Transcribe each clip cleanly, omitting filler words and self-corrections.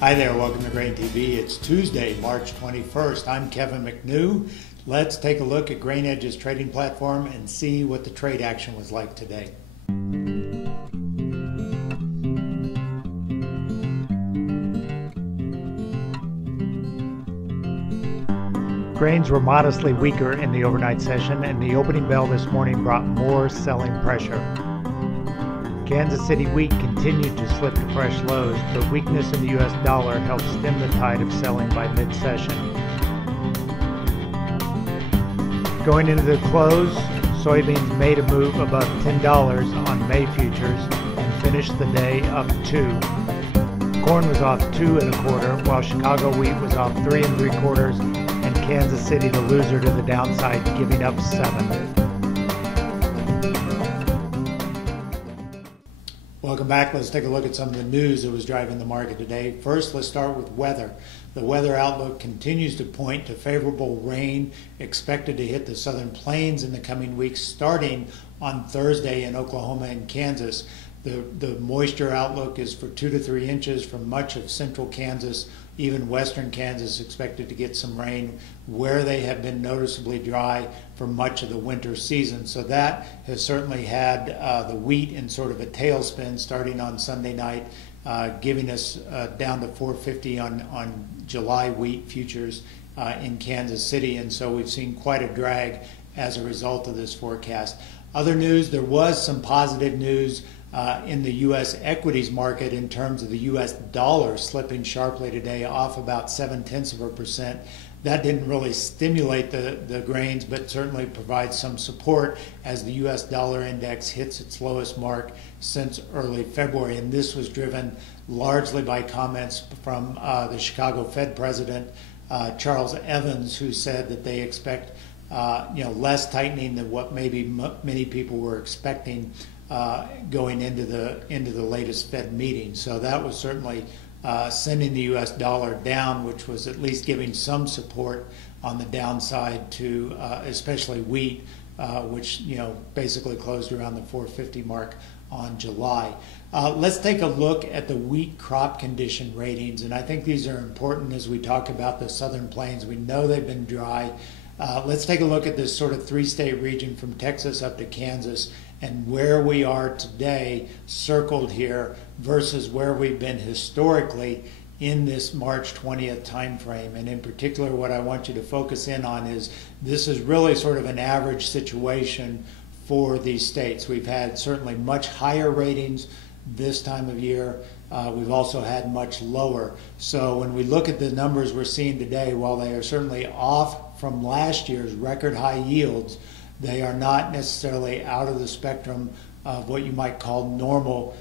Hi there, welcome to Grain TV. It's Tuesday, March 21st. I'm Kevin McNew. Let's take a look at GrainEdge's trading platform and see what the trade action was like today. Grains were modestly weaker in the overnight session, and the opening bell this morning brought more selling pressure. Kansas City wheat continued to slip to fresh lows, but weakness in the U.S. dollar helped stem the tide of selling by mid-session. Going into the close, soybeans made a move above $10 on May futures and finished the day up 2. Corn was off 2 1/4, while Chicago wheat was off 3 3/4, and Kansas City the loser to the downside, giving up 7. Welcome back. Let's take a look at some of the news that was driving the market today. First, let's start with weather. The weather outlook continues to point to favorable rain expected to hit the southern plains in the coming weeks, starting on Thursday in Oklahoma and Kansas. The moisture outlook is for 2 to 3 inches from much of central Kansas. Even western Kansas expected to get some rain where they have been noticeably dry for much of the winter season. So that has certainly had the wheat in sort of a tailspin starting on Sunday night, giving us down to 450 on July wheat futures in Kansas City. And so we've seen quite a drag as a result of this forecast. Other news, there was some positive news in the U.S. equities market in terms of the U.S. dollar slipping sharply today, off about 0.7%. That didn't really stimulate the grains, but certainly provides some support as the U.S. dollar index hits its lowest mark since early February. And this was driven largely by comments from the Chicago Fed president, Charles Evans, who said that they expect less tightening than what maybe many people were expecting going into the latest Fed meeting. So that was certainly sending the U.S. dollar down, which was at least giving some support on the downside to especially wheat, which basically closed around the 450 mark on July. Let's take a look at the wheat crop condition ratings, and I think these are important as we talk about the southern plains. We know they've been dry. Let's take a look at this sort of 3-state region from Texas up to Kansas and where we are today circled here versus where we've been historically in this March 20th time frame. And in particular, what I want you to focus in on is this is really sort of an average situation for these states. We've had certainly much higher ratings this time of year. We've also had much lower. So when we look at the numbers we're seeing today, while they are certainly off from last year's record high yields, they are not necessarily out of the spectrum of what you might call normal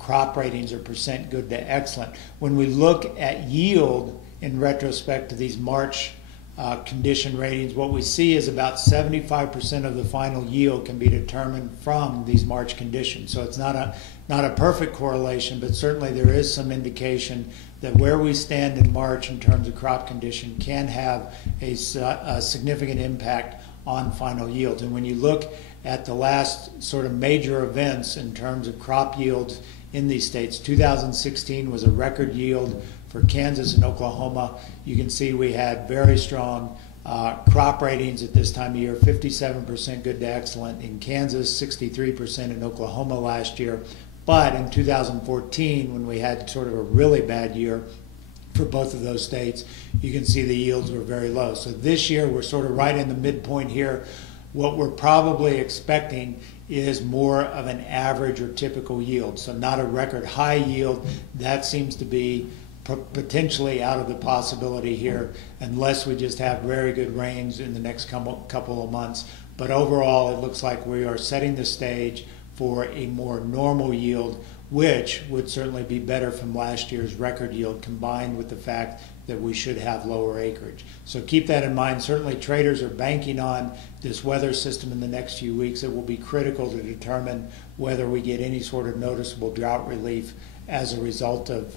crop ratings or percent good to excellent. When we look at yield in retrospect to these March condition ratings, what we see is about 75% of the final yield can be determined from these March conditions. So it's not a perfect correlation, but certainly there is some indication that where we stand in March in terms of crop condition can have a significant impact on final yields. And when you look at the last sort of major events in terms of crop yields in these states, 2016 was a record yield for Kansas and Oklahoma. You can see we had very strong crop ratings at this time of year, 57% good to excellent in Kansas, 63% in Oklahoma last year. But in 2014, when we had sort of a really bad year for both of those states, you can see the yields were very low. So this year we're sort of right in the midpoint here. What we're probably expecting is more of an average or typical yield. So not a record high yield. That seems to be potentially out of the possibility here unless we just have very good rains in the next couple of months. But overall, it looks like we are setting the stage for a more normal yield, which would certainly be better from last year's record yield, combined with the fact that we should have lower acreage. So keep that in mind. Certainly traders are banking on this weather system in the next few weeks. It will be critical to determine whether we get any sort of noticeable drought relief as a result of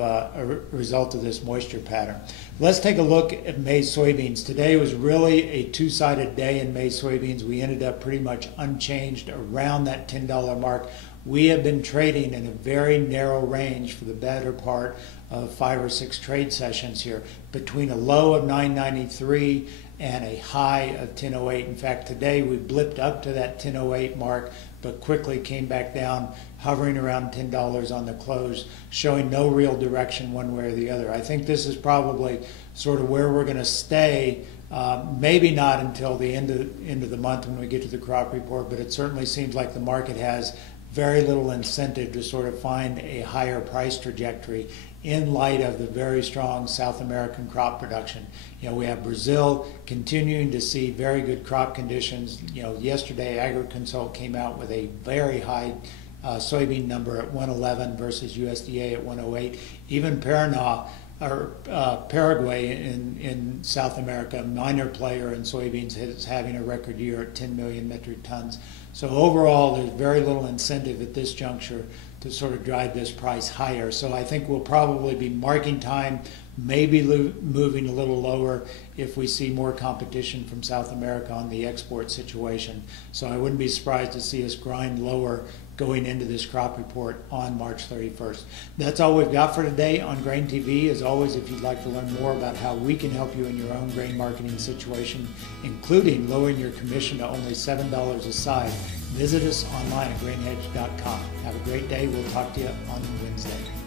this moisture pattern. Let's take a look at maize soybeans. Today was really a two-sided day in maize soybeans. We ended up pretty much unchanged around that $10 mark. We have been trading in a very narrow range for the better part of 5 or 6 trade sessions here, between a low of 993 and a high of 1008. In fact, today we blipped up to that 1008 mark, but quickly came back down, hovering around $10 on the close, showing no real direction one way or the other. I think this is probably sort of where we're going to stay. Maybe not until the end of the month when we get to the crop report, but it certainly seems like the market has very little incentive to sort of find a higher price trajectory in light of the very strong South American crop production. You know, we have Brazil continuing to see very good crop conditions. You know, yesterday AgriConsult came out with a very high soybean number at 111 versus USDA at 108. Even Paraguay in South America, a minor player in soybeans, is having a record year at 10 million metric tons. So overall, there's very little incentive at this juncture to sort of drive this price higher. So I think we'll probably be marking time, maybe moving a little lower if we see more competition from South America on the export situation. So I wouldn't be surprised to see us grind lower going into this crop report on March 31st. That's all we've got for today on Grain TV. As always, if you'd like to learn more about how we can help you in your own grain marketing situation, including lowering your commission to only $7 a side, visit us online at grainhedge.com. Have a great day. We'll talk to you on Wednesday.